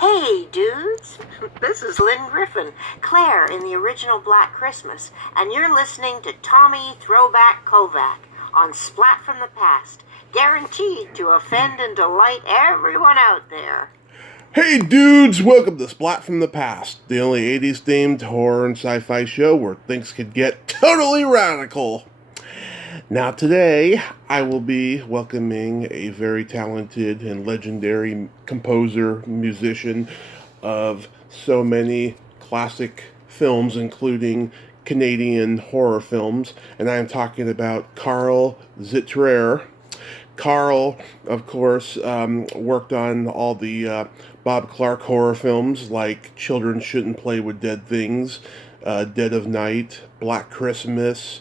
Hey, dudes! This is Lynn Griffin, Claire in the original Black Christmas, and you're listening to Tommy Throwback Kovac on Splat from the Past, guaranteed to offend and delight everyone out there. Hey dudes, welcome to Splat from the Past, the only 80s themed horror and sci-fi show where things could get totally radical. Now today, I will be welcoming a very talented and legendary composer, musician of so many classic films, including Canadian horror films, and I am talking about Carl Zittrer. Carl, of course, worked on all the Bob Clark horror films like Children Shouldn't Play with Dead Things, Dead of Night, Black Christmas,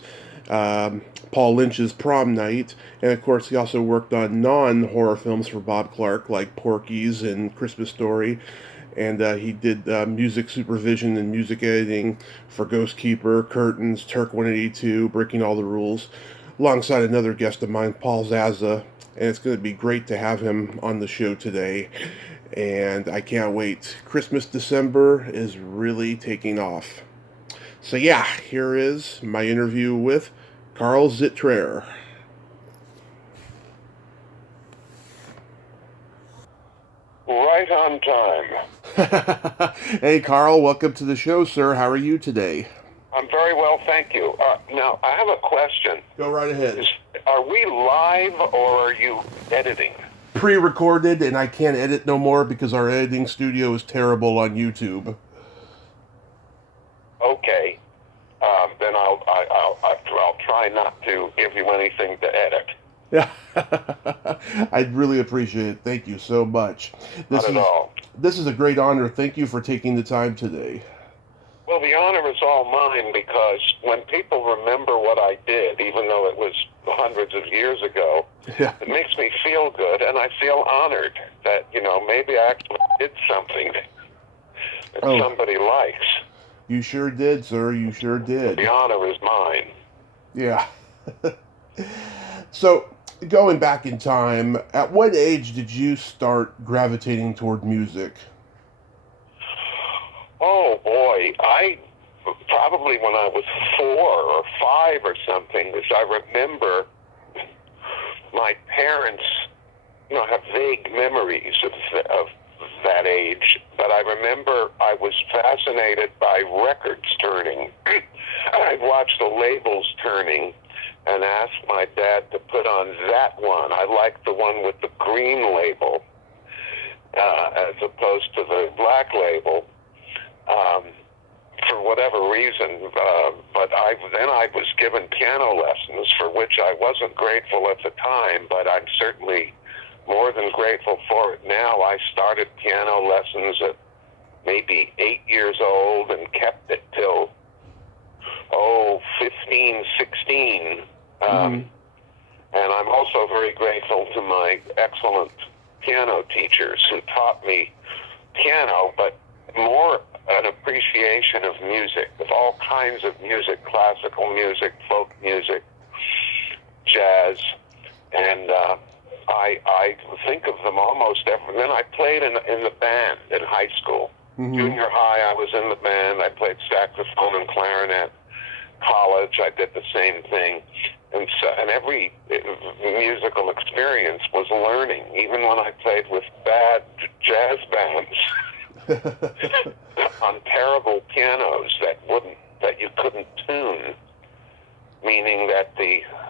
Paul Lynch's Prom Night, and of course he also worked on non-horror films for Bob Clark like Porky's and Christmas Story, and he did music supervision and music editing for Ghost Keeper, Curtains, Turk 182, Breaking All the Rules, alongside another guest of mine, Paul Zaza, and it's going to be great to have him on the show today, and I can't wait. Christmas December is really taking off. So yeah, here is my interview with Carl Zittrer. Right on time. Hey Carl, welcome to the show, sir. How are you today? I'm very well, thank you. Now, I have a question. Go right ahead. Are we live or are you editing? Pre-recorded, and I can't edit no more because our editing studio is terrible on YouTube. Okay. Then I'll try not to give you anything to edit. Yeah, I'd really appreciate it. Thank you so much. Not at all. This is a great honor. Thank you for taking the time today. Well, the honor is all mine because when people remember what I did, even though it was hundreds of years ago, Yeah. It makes me feel good, and I feel honored that, maybe I actually did something that somebody likes. You sure did, sir. You sure did. The honor is mine. Yeah. So, going back in time, at what age did you start gravitating toward music? Oh boy, I probably when I was 4 or 5 or something, because I remember my parents, have vague memories of that age, but I remember I was fascinated by records turning. I'd watch the labels turning and asked my dad to put on that one. I liked the one with the green label as opposed to the black label. For whatever reason, but then I was given piano lessons, for which I wasn't grateful at the time, but I'm certainly more than grateful for it now. I started piano lessons at maybe 8 years old and kept it till, 15, 16. And I'm also very grateful to my excellent piano teachers who taught me piano, but more an appreciation of music, of all kinds of music, classical music, folk music, jazz, and I think of them almost every. Then I played in the band in high school. Mm-hmm. Junior high, I was in the band. I played saxophone and clarinet. College, I did the same thing, and every musical experience was learning. Even when I played with bad jazz bands. On terrible pianos that you couldn't tune, meaning that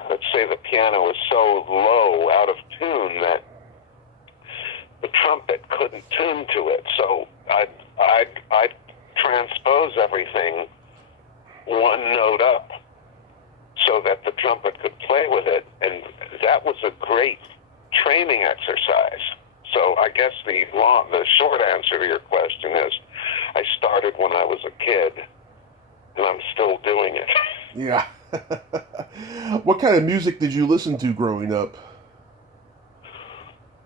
let's say the piano was so low, out of tune, that the trumpet couldn't tune to it. So I'd transpose everything one note up so that the trumpet could play with it, and that was a great training exercise. So I guess the short answer to your question is I started when I was a kid, and I'm still doing it. Yeah. What kind of music did you listen to growing up?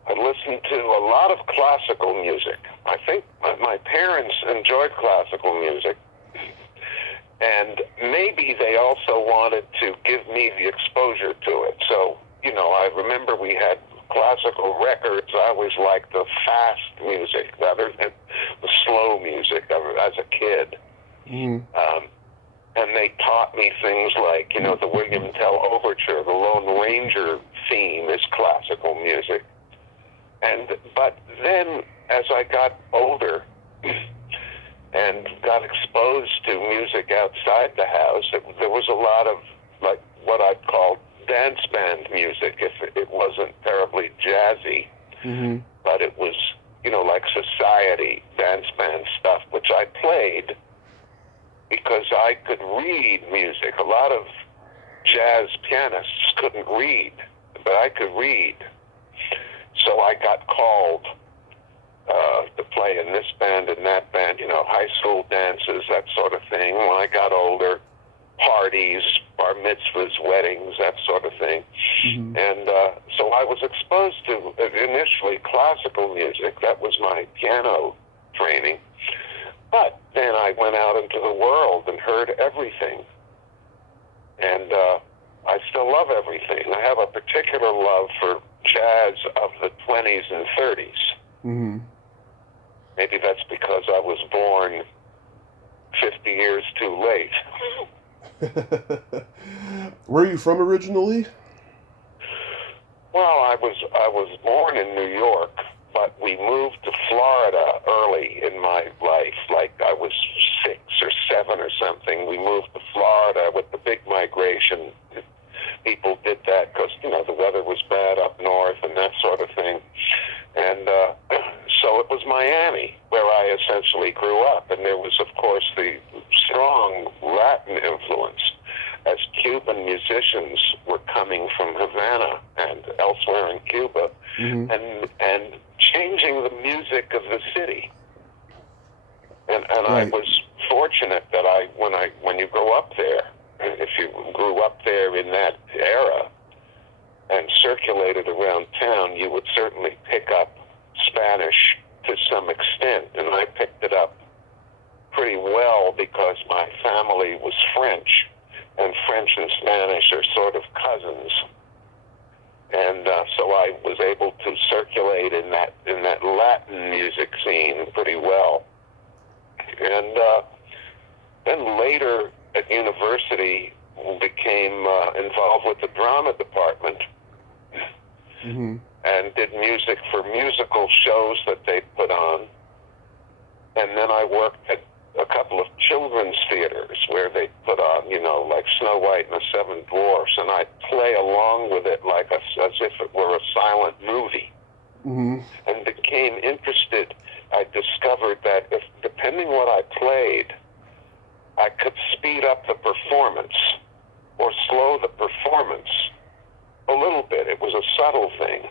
I listened to a lot of classical music. I think my parents enjoyed classical music, and maybe they also wanted to give me the exposure to it. So, I remember we had classical records. I always liked the fast music rather than the slow music as a kid. And they taught me things like, the William Tell Overture, the Lone Ranger theme is classical music. But then, as I got older and got exposed to music outside the house, there was a lot of, like, what I'd call dance band music, if it wasn't terribly jazzy. But it was, like society dance band stuff, which I played because I could read music. A lot of jazz pianists couldn't read, but I could read. So I got called to play in this band and that band, high school dances, that sort of thing. When I got older, parties, bar mitzvahs, weddings, that sort of thing. And so I was exposed to initially classical music. That was my piano training. But then I went out into the world and heard everything. And I still love everything. I have a particular love for jazz of the 20s and 30s. Maybe that's because I was born 50 years too late. Where are you from originally? Well, I was born in New York, but we moved to Florida early in my life. Like I was 6 or 7 or something. We moved to Florida with the big migration. People did that because, the weather was bad up north and that sort of thing. And so it was Miami where I essentially grew up. And there was, of course, the strong Latin influence as Cuban musicians were coming from Havana and elsewhere in Cuba and changing the music of the city. And I was fortunate that when you grow up there, if you grew up there in that era and circulated around town, you would certainly pick up Spanish to some extent. And I picked it up pretty well because my family was French, and French and Spanish are sort of cousins. And so I was able to circulate in that Latin music scene pretty well. And then later at university, became involved with the drama department and did music for musical shows that they put on. And then I worked at a couple of children's theaters where they put on, like Snow White and the Seven Dwarfs, and I'd play along with it like as if it were a silent movie. And became interested. I discovered that depending what I played, I could speed up the performance or slow the performance a little bit. It was a subtle thing.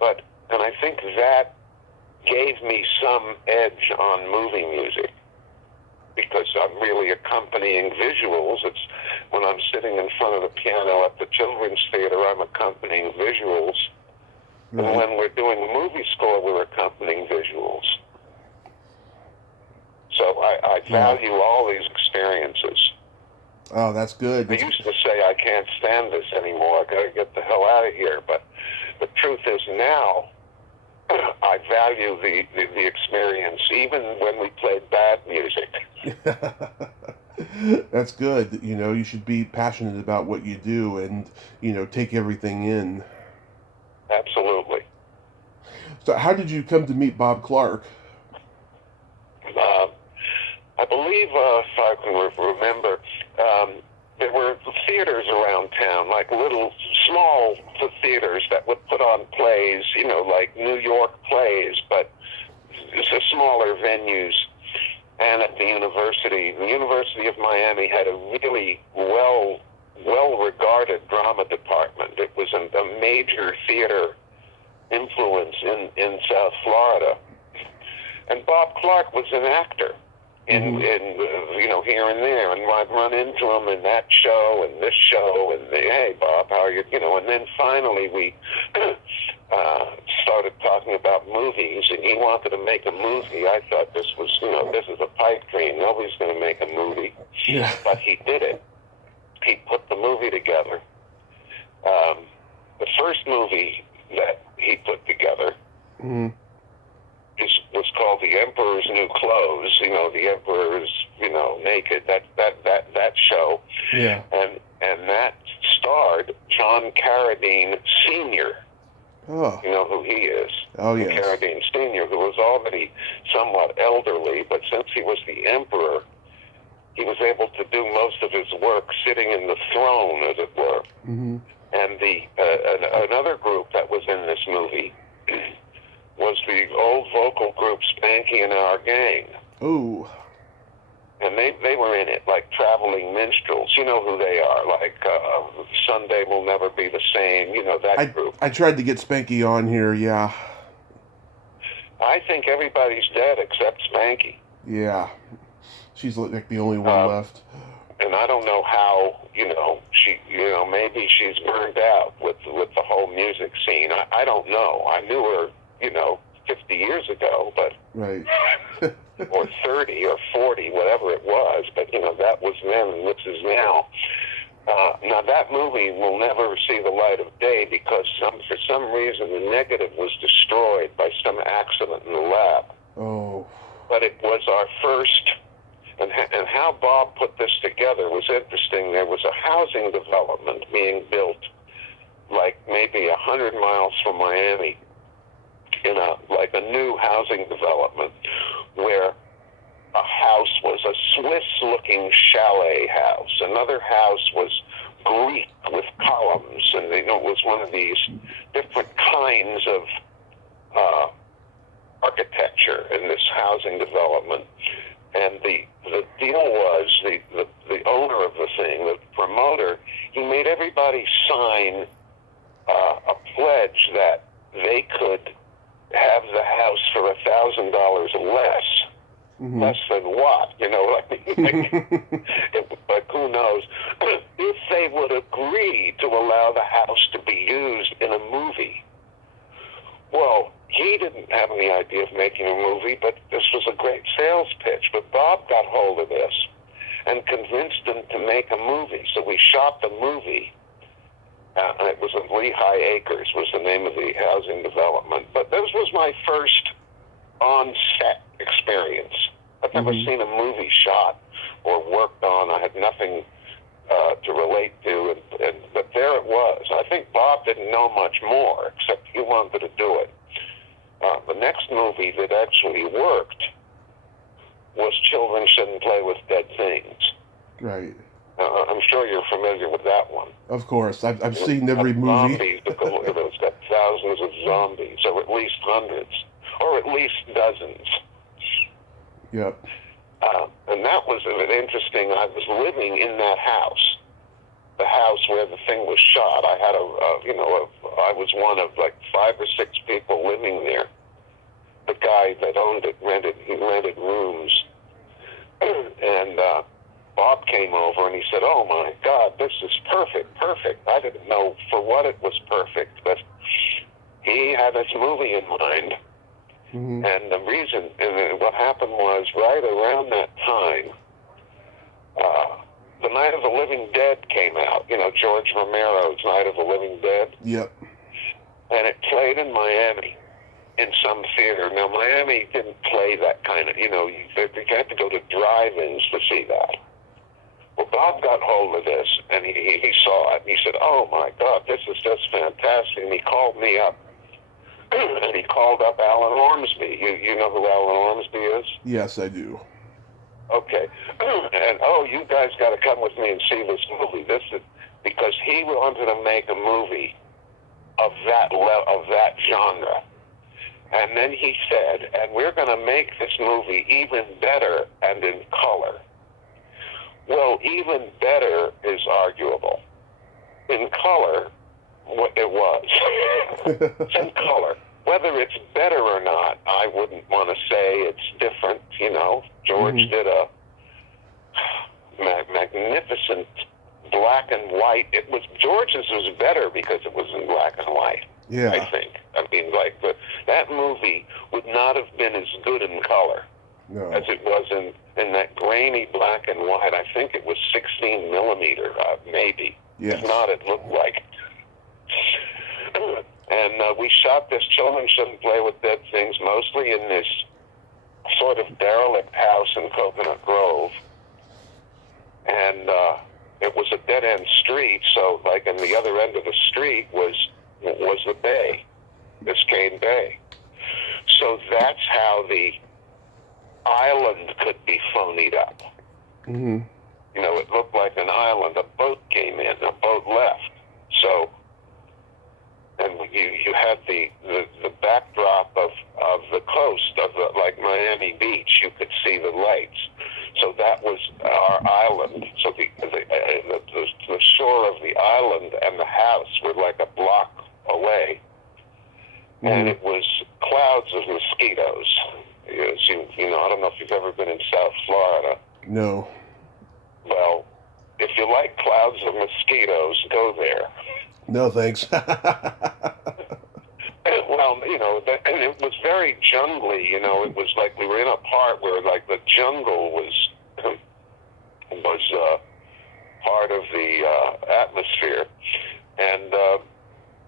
And I think that gave me some edge on movie music because I'm really accompanying visuals. It's when I'm sitting in front of the piano at the children's theater, I'm accompanying visuals. And when we're doing a movie score, we're accompanying visuals. So I value all these experiences. Oh, that's good. I used to say I can't stand this anymore. I got to get the hell out of here. But the truth is now I value the experience, even when we played bad music. That's good. You should be passionate about what you do and, take everything in. Absolutely. So how did you come to meet Bob Clark? I believe, if I can remember, there were theaters around town, like little small theaters that would put on plays, like New York plays, but it's smaller venues. And at the University of Miami had a really well-regarded drama department. It was a major theater influence in South Florida. And Bob Clark was an actor in here and there, and I'd run into him in that show and this show, and hey, Bob, how are you? And then finally we started talking about movies, and he wanted to make a movie. I thought this was, this is a pipe dream. Nobody's going to make a movie. Yeah. But he did it. He put the movie together. The first movie that he put together. Mm-hmm. Was called The Emperor's New Clothes. You know, the Emperor is, you know, naked. That show. Yeah. And that starred John Carradine Sr. Oh. You know who he is? Oh, yes. Carradine Sr., who was already somewhat elderly, but since he was the Emperor, he was able to do most of his work sitting in the throne, as it were. Mm-hmm. And another group that was in this movie was the old vocal group Spanky and Our Gang. Ooh. And they were in it, like traveling minstrels. You know who they are, like Sunday Will Never Be the Same, you know, that group. I tried to get Spanky on here, yeah. I think everybody's dead except Spanky. Yeah. She's like the only one left. And I don't know how, you know, maybe she's burned out with the whole music scene. I don't know. I knew her, you know, 50 years ago, but right. or 30 or 40, whatever it was, but, you know, that was then and this is now. Now, that movie will never see the light of day because for some reason the negative was destroyed by some accident in the lab. Oh. But it was our first, and how Bob put this together was interesting. There was a housing development being built like maybe 100 miles from Miami, in a new housing development where a house was a Swiss-looking chalet house. Another house was Greek with columns, and it was one of these different kinds of architecture in this housing development. And the deal was the owner of the thing, the promoter, he made everybody sign a pledge that they could have the house for $1,000 less. Mm-hmm. Less than what? You know, like who knows? If they would agree to allow the house to be used in a movie. Well, he didn't have any idea of making a movie, but this was a great sales pitch. But Bob got hold of this and convinced him to make a movie. So we shot the movie. And it was at Lehigh Acres was the name of the housing development. But this was my first on-set experience. I've never seen a movie shot or worked on. I had nothing to relate to, but there it was. I think Bob didn't know much more, except he wanted to do it. The next movie that actually worked was Children Shouldn't Play with Dead Things. Right. I'm sure you're familiar with that one. Of course. I've seen every movie. Zombies, it's got thousands of zombies, or at least hundreds, or at least dozens. Yep. And that was interesting. I was living in that house, the house where the thing was shot. I had I was one of like 5 or 6 people living there. The guy that owned it rented rooms, and Bob came over and he said, "Oh my God, this is perfect. I didn't know for what it was perfect, but he had this movie in mind." Mm-hmm. And the reason, and what happened was right around that time, The Night of the Living Dead came out. You know, George Romero's Night of the Living Dead. Yep. And it played in Miami in some theater. Now, Miami didn't play that kind of, you had to go to drive-ins to see that. Well, Bob got hold of this, and he saw it, and he said, "Oh, my God, this is just fantastic." And he called me up, and he called up Alan Ormsby. You know who Alan Ormsby is? Yes, I do. Okay. And, you guys got to come with me and see this movie. Because he wanted to make a movie of that genre. And then he said, and we're going to make this movie even better and in color. Well, even better is arguable. In color, what it was. It's in color. Whether it's better or not, I wouldn't want to say it's different. You know, George did a magnificent black and white. George's was better because it was in black and white. Yeah. I think. I mean, that movie would not have been as good in color as it was in that grainy black and white. I think it was 16 millimeter, maybe. Yes. If not, it looked like. And we shot this Children Shouldn't Play with Dead Things mostly in this sort of derelict house in Coconut Grove. And it was a dead-end street, so like on the other end of the street was the bay, Biscayne Bay. So that's how the island could be phonied up. Mm-hmm. You know, it looked like an island. A boat came in, a boat left. So, and you had the backdrop of the coast of like Miami Beach. You could see the lights. So that was our island. So the shore of the island and the house were like a block away. Mm-hmm. And it was clouds of mosquitoes. You know, I don't know if you've ever been in South Florida. No. Well, if you like clouds of mosquitoes, go there. No, thanks. Well, you know, and it was very jungly. You know, it was like we were in a part where like the jungle was part of the atmosphere, and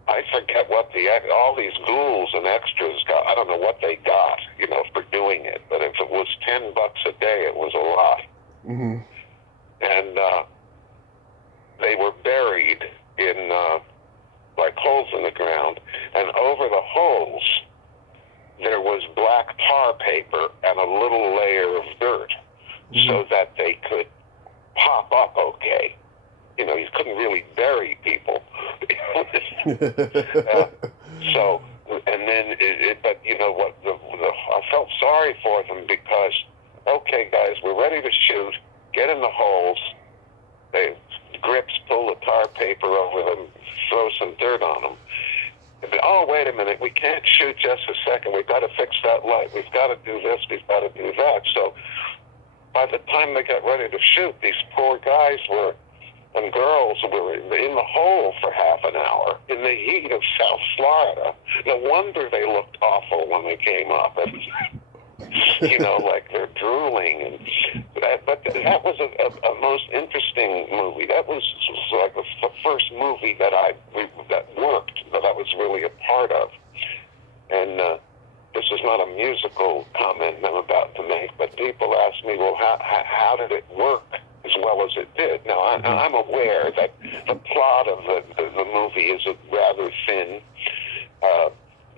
I forget what all these ghouls and extras got. I don't know what they got, you know, for doing it. But if it was $10 a day, it was a lot. Mm-hmm. And they were buried in like holes in the ground, and over the holes there was black tar paper and a little layer of dirt, so that they could pop up okay. You know, you couldn't really bury people. So, and then, but you know what? I felt sorry for them because, okay, guys, we're ready to shoot. Get in the holes. They grips pull the tar paper over them, throw some dirt on them. Oh, wait a minute, we can't shoot just a second. We've got to fix that light. We've got to do this. We've got to do that. So by the time they got ready to shoot, these poor guys and girls were in the hole for half an hour in the heat of South Florida. No wonder they looked awful when they came up. And, you know, like they're drooling. And but that was a most interesting movie. That was like the first movie that worked, that I was really a part of. And this is not a musical comment I'm about to make, but people ask me, well, how did it work as well as it did? Now, I'm aware that the plot of the movie is rather thin,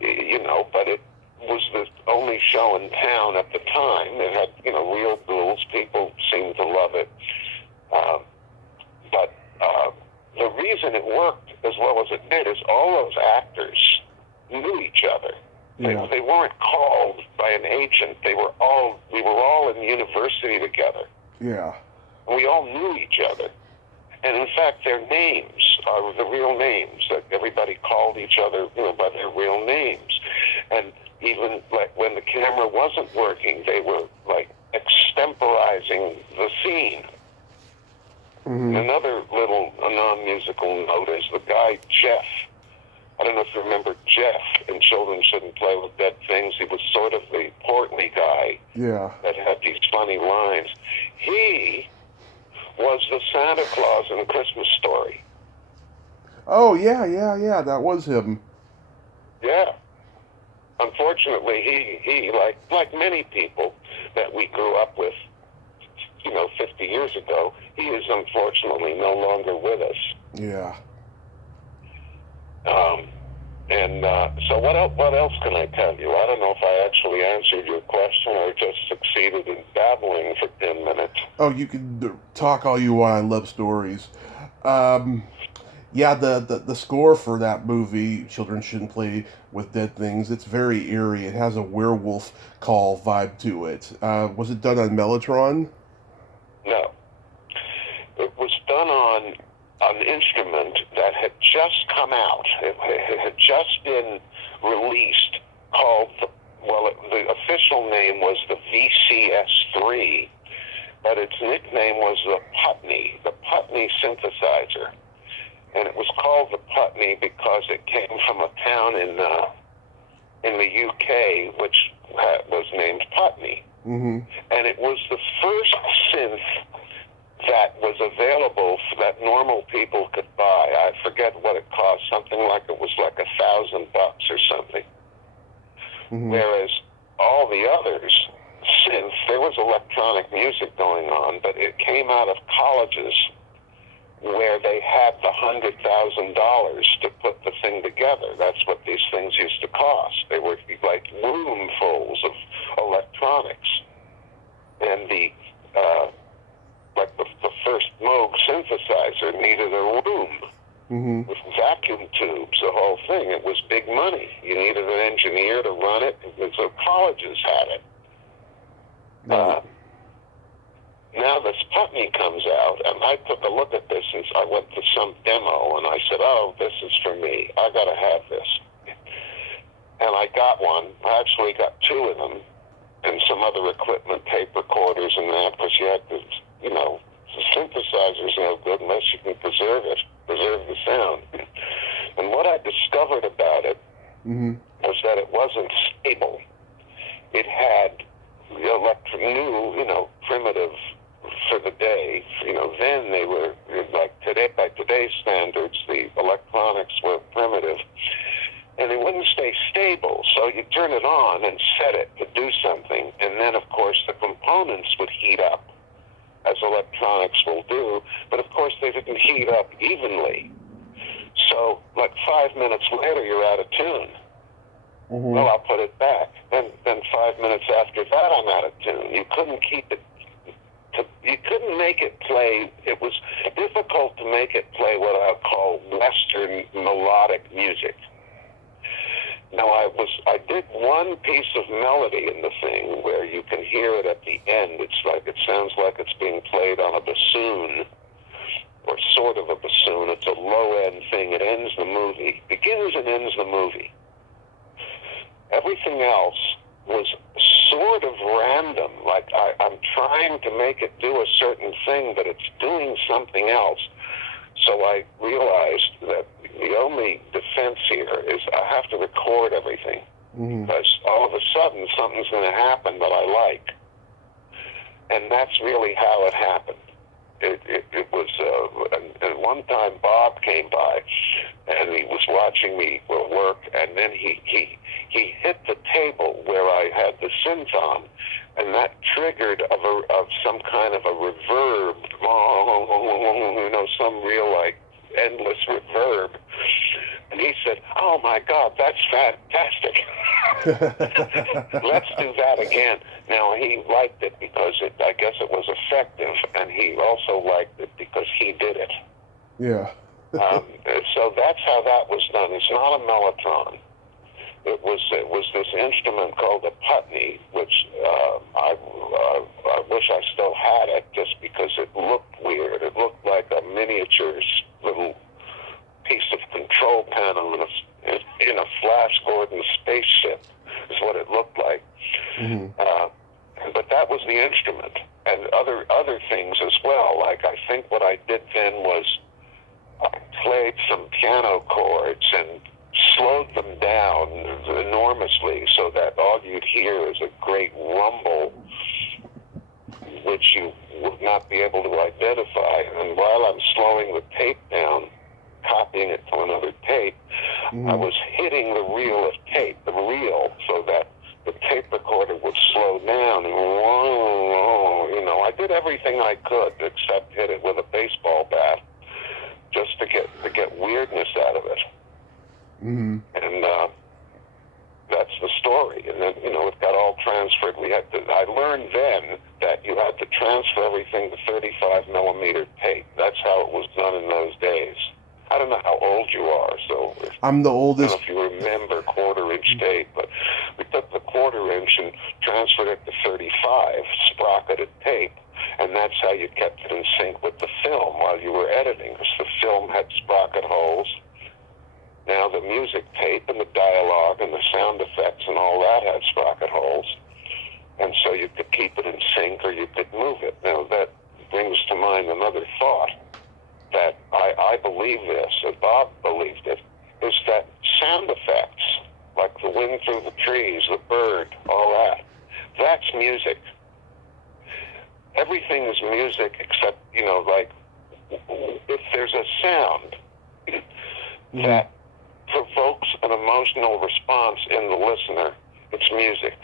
you know, but it was the only show in town at the time. It had, you know, real ghouls. People seemed to love it. But the reason it worked as well as it did is all those actors knew each other. Yeah. They weren't called by an agent. We were all in university together. Yeah. We all knew each other. And in fact, their names are the real names. That everybody called each other, you know, by their real names. And even like when the camera wasn't working, they were like extemporizing the scene. Mm-hmm. Another little non-musical note is the guy Jeff. I don't know if you remember Jeff in Children Shouldn't Play with Dead Things. He was sort of the portly guy. Yeah. That had these funny lines. He was the Santa Claus in A Christmas Story. Oh, yeah, that was him. Yeah. Unfortunately, he like many people that we grew up with, you know, 50 years ago, he is unfortunately no longer with us. Yeah. So what else can I tell you? I don't know if I actually answered your question or just succeeded in babbling for 10 minutes. Oh, you can talk all you want. I love stories. Yeah, the score for that movie, Children Shouldn't Play with Dead Things, it's very eerie. It has a werewolf call vibe to it. Was it done on Mellotron? No. It was done on an instrument that had just come out. It had just been released, called the official name was the VCS-3, but its nickname was the Putney synthesizer. And it was called the Putney because it came from a town in the UK which was named Putney. Mm-hmm. And it was the first synth that was available that normal people could buy. I forget what it cost, something like it was like $1,000 or something. Whereas all the others, since there was electronic music going on, but it came out of colleges where they had the $100,000 to put the thing together. That's what these things used to cost. They were like roomfuls of electronics. And the first Moog synthesizer needed a room with vacuum tubes, the whole thing. It was big money. You needed an engineer to run it, and so colleges had it. Now this Putney comes out, and I took a look at this, and I went to some demo, and I said, oh, this is for me. I got to have this. And I got one. I actually got two of them, and some other equipment, tape recorders and that, because you had to, the synthesizer's no good unless you can preserve the sound. And what I discovered about it was that it wasn't stable. It had new, primitive for the day. Then they were, like today, by today's standards, the electronics were primitive. And it wouldn't stay stable, so you turn it on and set it to do something, and then, of course, the components would heat up, as electronics will do, but, of course, they didn't heat up evenly. So, like 5 minutes later, you're out of tune. Well, I'll put it back. Then 5 minutes after that, I'm out of tune. You couldn't keep it. You couldn't make it play. It was difficult to make it play what I call Western melodic music. Now, I did one piece of melody in the thing where you can hear it at the end. It sounds like it's being played on a bassoon, or sort of a bassoon. It's a low-end thing. It ends the movie, begins and ends the movie. Everything else was sort of random. Like I'm trying to make it do a certain thing, but it's doing something else. So I realized that the only defense here is I have to record everything, because all of a sudden something's going to happen that I like. And that's really how it happened. It was, and one time Bob came by, and he was watching me work, and then he hit the table where I had the synth on, and that triggered of some kind of a reverb, some real like endless reverb. And he said, "Oh my God, that's fantastic! Let's do that again." Now he liked it because I guess it was effective, and he also liked it because he did it. Yeah. So that's how that was done. It's not a mellotron. It was this instrument called a Putney, which I wish I still had it, just because it looked weird. It looked like a miniature little piece of control panel in a Flash Gordon spaceship, is what it looked like. But that was the instrument, and other things as well. Like I think what I did then was I played some piano chords and slowed them down enormously so that all you'd hear is a great rumble, which you would not be able to identify. And while I'm slowing the tape down, copying it to another tape, I was hitting the reel of tape, so that the tape recorder would slow down, and I did everything I could except hit it with a baseball bat, just to get weirdness out of it. And that's the story. And then it got all transferred. I learned then that you had to transfer everything to 35 millimeter tape. That's how it was done in those days. I don't know how old you are, so I'm the oldest. I don't know if you remember quarter-inch tape, but we took the quarter-inch and transferred it to 35 sprocketed tape, and that's how you kept it in sync with the film while you were editing, because the film had sprocket holes. Now the music tape and the dialogue and the sound effects and all that had sprocket holes, and so you could keep it in sync or you could move it. Now that brings to mind another thought, that I believe this, and Bob believed it, is that sound effects, like the wind through the trees, the bird, all that, that's music. everything is music except, like if there's a sound that provokes an emotional response in the listener, it's music.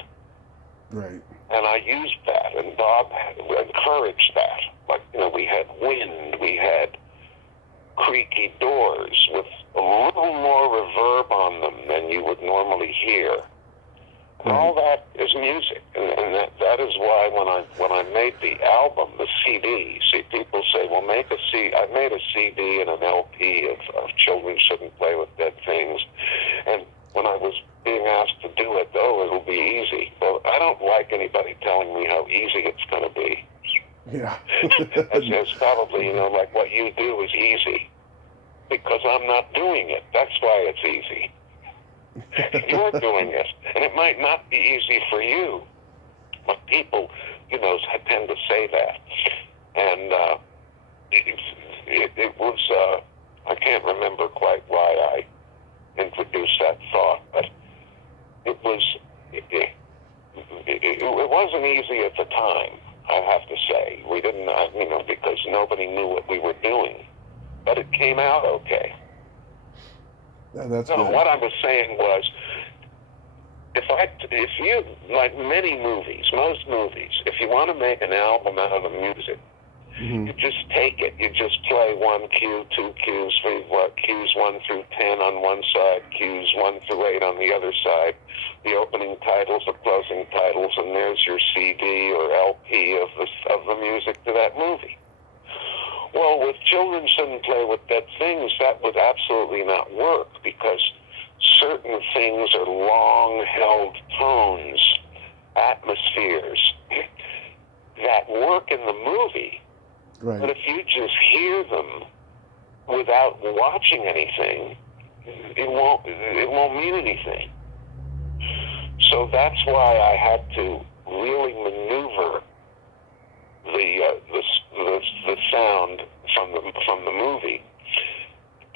Right. And I used that, and Bob encouraged that. Like, we had wind, we had creaky doors with a little more reverb on them than you would normally hear. And all that is music, and that is why when I made the album, the CD, see, people say, well, I made a CD and an LP of Children Shouldn't Play with Dead Things, and when I was being asked to do it, it'll be easy. Well, I don't like anybody telling me how easy it's going to be. Yeah. It's probably, like what you do is easy, because I'm not doing it. That's why it's easy. You're doing it, and it might not be easy for you, but people, tend to say that. And it was, I can't remember quite why I introduced that thought, but it wasn't easy at the time, I have to say. We didn't, because nobody knew what we were doing, but it came out okay. That's good. What I was saying was, if you, like most movies, if you want to make an album out of the music, you just take it. You just play one cue, two cues, cues 1 through 10 on one side, cues 1 through 8 on the other side, the opening titles, the closing titles, and there's your CD or LP of the music to that movie. Well, with Children Shouldn't Play with Dead Things, that would absolutely not work, because certain things are long-held tones, atmospheres, that work in the movie. Right. But if you just hear them without watching anything, it won't mean anything. So that's why I had to really maneuver the sound from the movie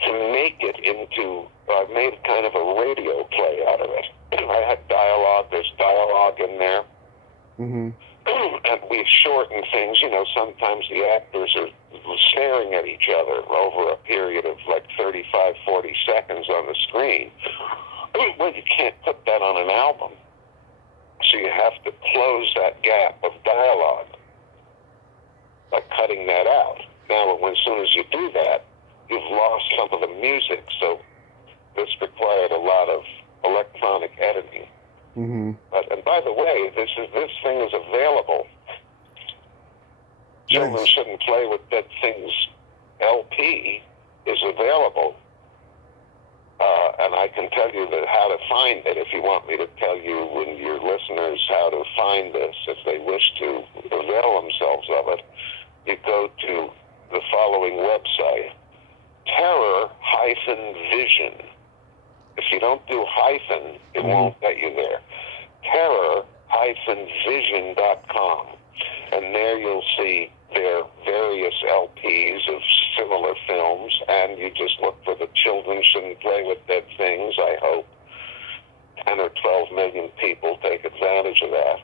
to make it into. I made kind of a radio play out of it. I had dialogue. There's dialogue in there. And we've shortened things. Sometimes the actors are staring at each other over a period of like 35, 40 seconds on the screen. Well, you can't put that on an album. So you have to close that gap of dialogue by cutting that out. Now, as soon as you do that, you've lost some of the music. So this required a lot of electronic editing. And by the way, this thing is available. Nice. Children Shouldn't Play with Dead Things LP is available. And I can tell you how to find it if you want me to tell you and your listeners how to find this if they wish to avail themselves of it. You go to the following website, terror-vision. If you don't do hyphen, it won't get you there. terror-vision.com. And there you'll see their various LPs of similar films, and you just look for the Children Shouldn't Play with Dead Things. I hope 10 or 12 million people take advantage of that.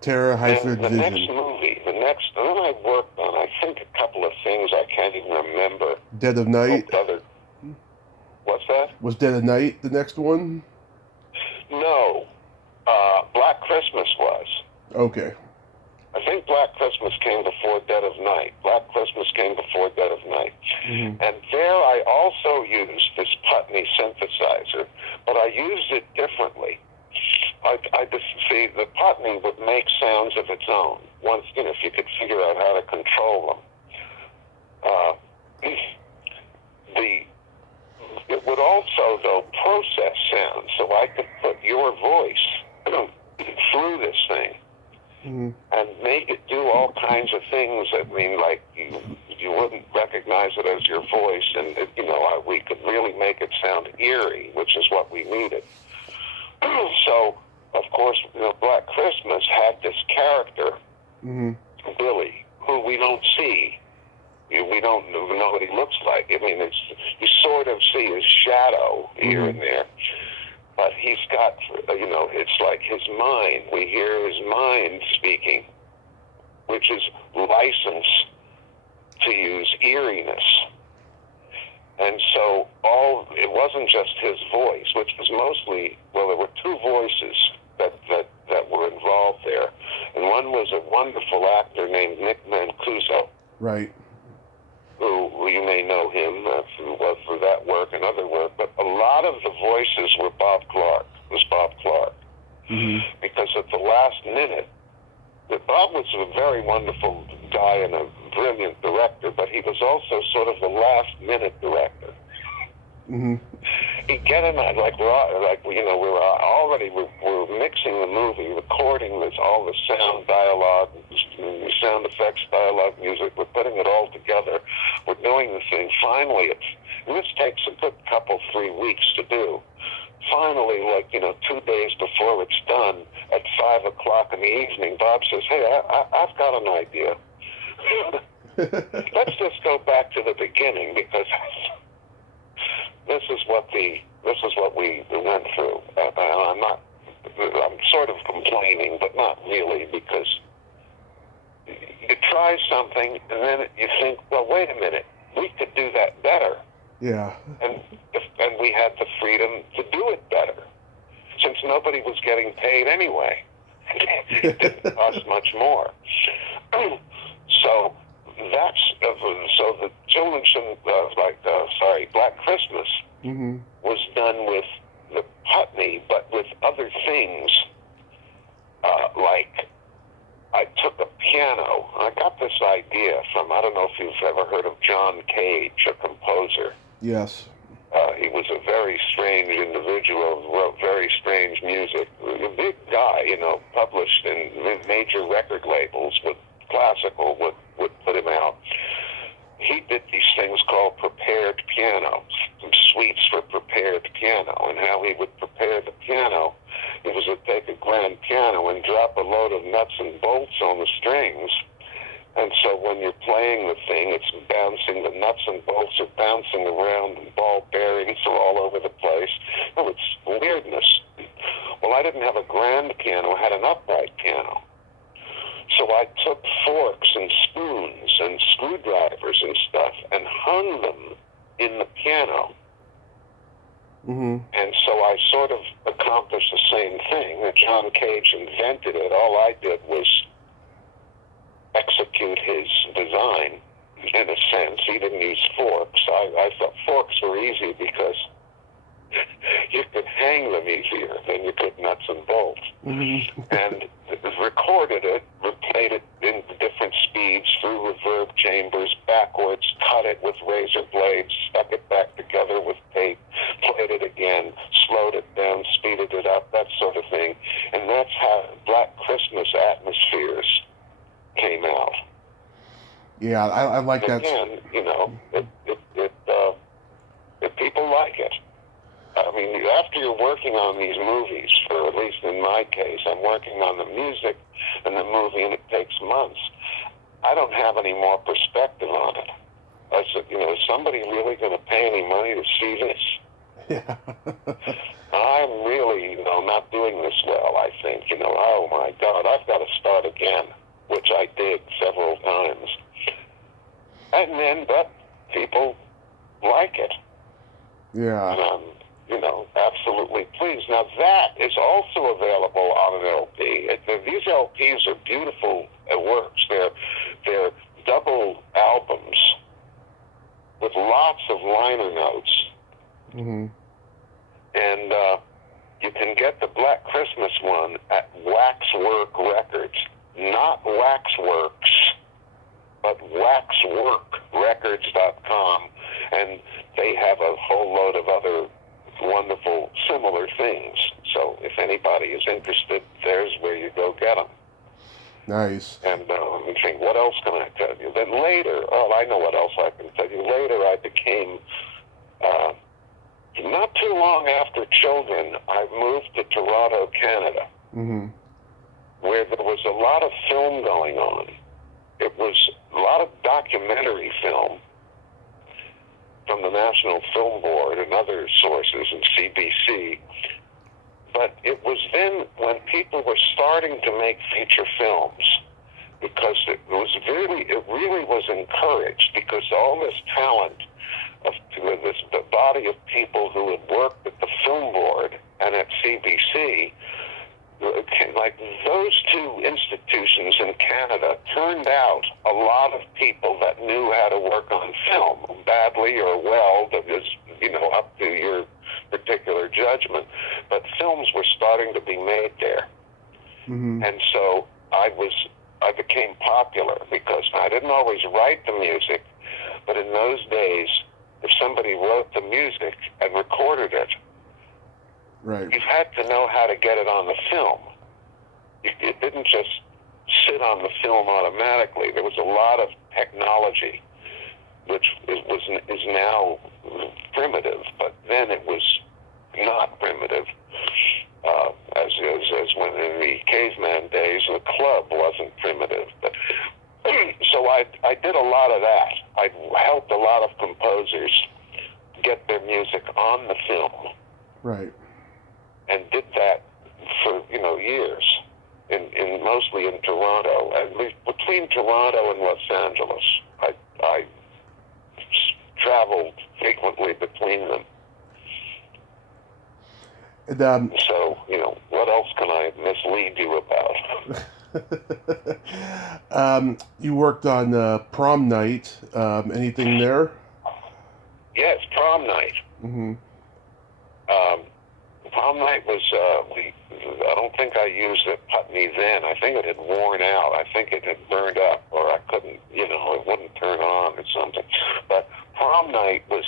Terror-vision. The next movie, then I worked on, I think, a couple of things I can't even remember. Dead of Night? What's that? Was Dead of Night the next one? No. Black Christmas was. Okay. I think Black Christmas came before Dead of Night. Black Christmas came before Dead of Night. And there I also used this Putney synthesizer, but I used it differently. I just see the Putney would make sounds of its own once, if you could figure out how to control them. It would also, though, process sound, so I could put your voice through this thing and make it do all kinds of things. I mean, like you wouldn't recognize it as your voice, and we could really make it sound eerie, which is what we needed. So, of course, Black Christmas had this character, Billy, who we don't see. We don't know what he looks like. I mean, you sort of see his shadow here and there, but he's got, it's like his mind. We hear his mind speaking, which is license to use eeriness. And so it wasn't just his voice, which was mostly, well, there were two voices that were involved there. And one was a wonderful actor named Nick Mancuso. Right. Who you may know him for that work and other work, but a lot of the voices were Bob Clark. Mm-hmm. Because at the last minute, Bob was a very wonderful guy and a brilliant director, but he was also sort of the last-minute director. Mm-hmm. He'd get him at, we're mixing the movie, recording all the sound, dialogue, sound effects, dialogue, music. We're putting it all together. We're doing the thing. Finally, this takes a good 3 weeks to do. Finally, 2 days before it's done, at 5 o'clock in the evening, Bob says, "Hey, I've got an idea. Let's just go back to the beginning, because this is what we went through." I'm sort of complaining, but not really, because you try something and then you think, well, wait a minute, we could do that better. Yeah. And we had the freedom to do it better, since nobody was getting paid anyway. It didn't cost much more. So the children's, Black Christmas mm-hmm. was done with the Putney, but with other things, like I took a piano. I got this idea from, I don't know if you've ever heard of John Cage, a composer. Yes. He was a very strange individual, wrote very strange music. A big guy, published in major record labels, with classical would put him out. He did these things called prepared piano, some suites for prepared piano, and how he would prepare the piano. He was to take a grand piano and drop a load of nuts and bolts on the strings. And so when you're playing the thing, it's bouncing, the nuts and bolts are bouncing around, and ball bearings are all over the place. Oh, it's weirdness. Well, I didn't have a grand piano, I had an upright piano. So I took forks and spoons and screwdrivers and stuff and hung them in the piano. Mm-hmm. And so I sort of accomplished the same thing. John Cage invented it. All I did was execute his design, in a sense. He didn't use forks. I thought forks were easy because you could hang them easier than you could nuts and bolts. Mm-hmm. And recorded it, replayed it in different speeds through reverb chambers, backwards, cut it with razor blades, stuck it back together with tape, played it again, slowed it down, speeded it up, that sort of thing. And that's how Black Christmas Atmospheres came out. Yeah, I like that. Again, if people like it. I mean, after you're working on these movies, for at least in my case, I'm working on the music and the movie, and it takes months. I don't have any more perspective on it. I said, is somebody really going to pay any money to see this? Yeah. I'm really, not doing this well, I think. Oh my God, I've got to start again, which I did several times. But people like it. Yeah. And I'm, absolutely pleased. Now, that is also available on an LP. These LPs are beautiful works. They're double albums with lots of liner notes. Mm-hmm. And you can get the Black Christmas one at Waxwork Records. Not Waxworks, but waxworkrecords.com. And they have a whole load of other wonderful similar things. So if anybody is interested, there's where you go get them. Nice. And let me think, what else can I tell you? Then later, I know what else I can tell you. Later I became, not too long after Children, I moved to Toronto, Canada, mm-hmm. where there was a lot of film going on. It was a lot of documentary film from the National Film Board and other sources and CBC. But it was then when people were starting to make feature films because it really was encouraged, because all this talent of this the body of people who had worked at the film board and at CBC, like those two institutions in Canada turned out a lot of people that knew how to work on film, badly or well, that was, up to your particular judgment. But films were starting to be made there. Mm-hmm. And so I became popular because I didn't always write the music, but in those days, if somebody wrote the music and recorded it, right, you had to know how to get it on the film. It didn't just sit on the film automatically. There was a lot of technology, which is now primitive, but then it was not primitive. As when in the caveman days, the club wasn't primitive. But so I did a lot of that. I helped a lot of composers get their music on the film. right, And did that for years, in mostly in Toronto, at least between Toronto and Los Angeles. I traveled frequently between them. And, So, what else can I mislead you about? you worked on Prom Night. Anything there? Yes, Prom Night. Mm-hmm. Prom Night was, I don't think I used the Putney then. I think it had worn out. I think it had burned up, or I couldn't, it wouldn't turn on or something. But Prom Night was,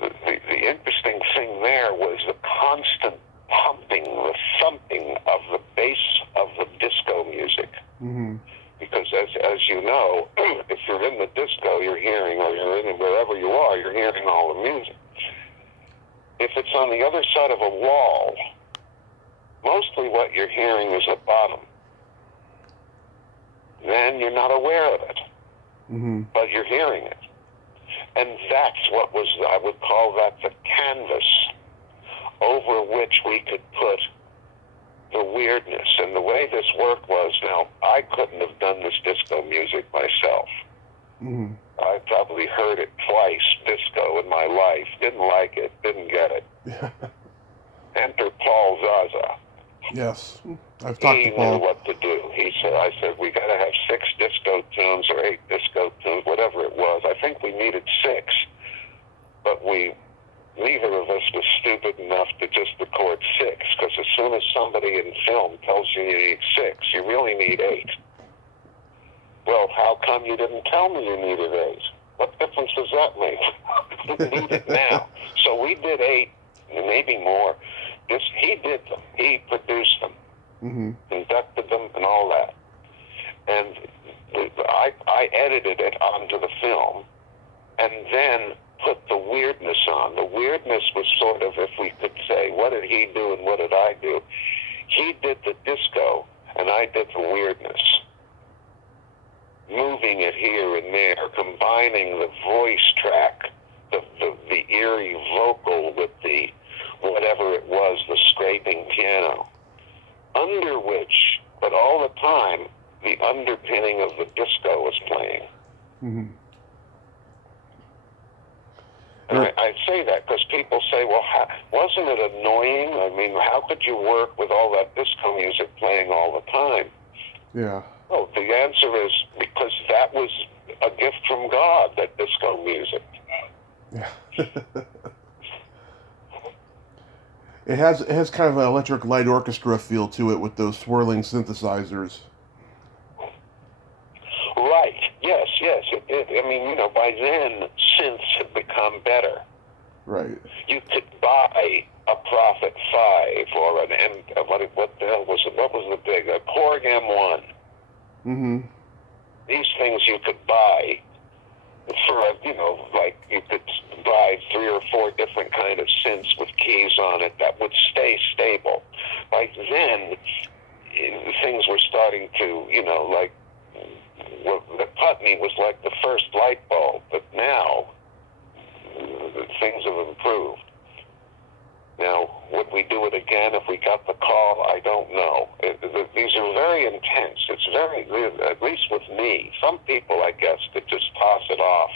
the interesting thing there was the constant pumping, the thumping of the bass of the disco music. Mm-hmm. Because as you know, if you're in the disco, you're hearing, or you're in wherever you are, you're hearing all the music. If it's on the other side of a wall, mostly what you're hearing is the bottom. Then you're not aware of it, Mm-hmm. but you're hearing it. And that's what was, I would call that the canvas over which we could put the weirdness. And the way this worked was, now, I couldn't have done this disco music myself. Mm-hmm. I probably heard it twice, disco, in my life. Didn't like it, didn't get it. Enter Paul Zaza. Yes, I've talked He to knew Paul. what to do. I said, we got to have 6 disco tunes or 8 disco tunes, whatever it was. I think we needed 6, but neither of us was stupid enough to just record 6, because as soon as somebody in film tells you you need 6, you really need 8. Well, how come you didn't tell me you needed 8? What difference does that make? You need it now. So we did 8, maybe more. He did them. He produced them, Mm-hmm. conducted them, and all that. And I edited it onto the film, and then put the weirdness on. The weirdness was sort of, if we could say, what did he do and what did I do? He did the disco, and I did the weirdness. Moving it here and there, combining the voice track, the eerie vocal with the whatever it was, the scraping piano, under which, but all the time, the underpinning of the disco was playing. Mm-hmm. And I say that because people say, well, wasn't it annoying? I mean, how could you work with all that disco music playing all the time? Yeah. Well, the answer is because that was a gift from God, that disco music. Yeah. It has kind of an electric light orchestra feel to it with those swirling synthesizers. Right. Yes. I mean, by then, synths had become better. Right. You could buy a Prophet 5 or an M. What the hell was it? What was the big? A Korg M1. Mm-hmm. These things you could buy for, like you could buy 3 or 4 different kind of synths with keys on it that would stay stable. By then, things were starting to, like, the Putney was like the first light bulb, but now things have improved. Now, would we do it again if we got the call? I don't know. These are very intense. It's very, at least with me. Some people, I guess, could just toss it off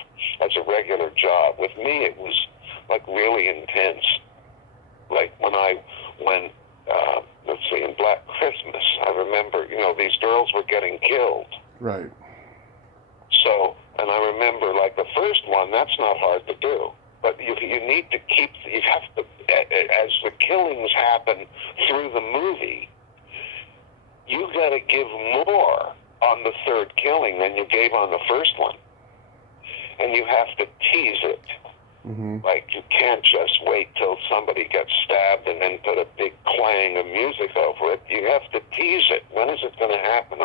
as a regular job. With me, it was like really intense. Like when let's see, in Black Christmas, I remember, these girls were getting killed. Right. So, and I remember, like, the first one, that's not hard to do. But you need to you have to, as the killings happen through the movie, you got to give more on the third killing than you gave on the first one. And you have to tease it. Mm-hmm. Like, you can't just wait till somebody gets stabbed and then put a big clang of music over it. You have to tease it. When is it going to happen?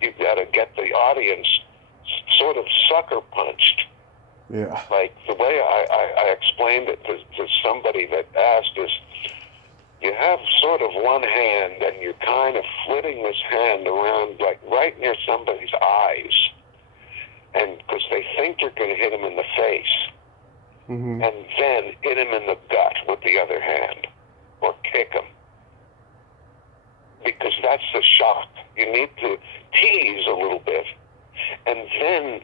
You've got to get the audience sort of sucker punched. Yeah. Like, the way I explained it to somebody that asked is, you have sort of one hand and you're kind of flitting this hand around, like, right near somebody's eyes. And because they think you're going to hit him in the face, Mm-hmm. and then hit him in the gut with the other hand, or kick him. Because that's the shock. You need to tease a little bit, and then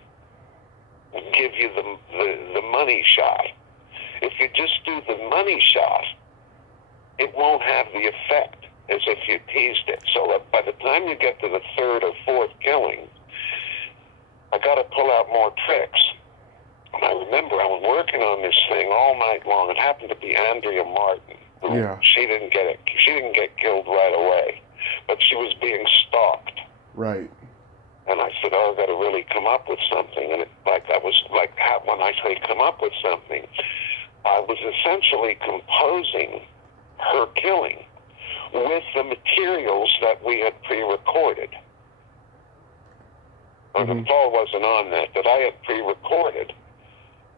give you the money shot. If you just do the money shot, it won't have the effect as if you teased it. So by the time you get to the third or fourth killing, I got to pull out more tricks. And I remember I was working on this thing all night long. It happened to be Andrea Martin. Who, Yeah. She didn't get killed right away, but she was being stalked. Right. And I said, "Oh, I've got to really come up with something." And when I say come up with something, I was essentially composing her killing with the materials that we had pre-recorded. Mm-hmm. The Paul wasn't on that I had pre-recorded.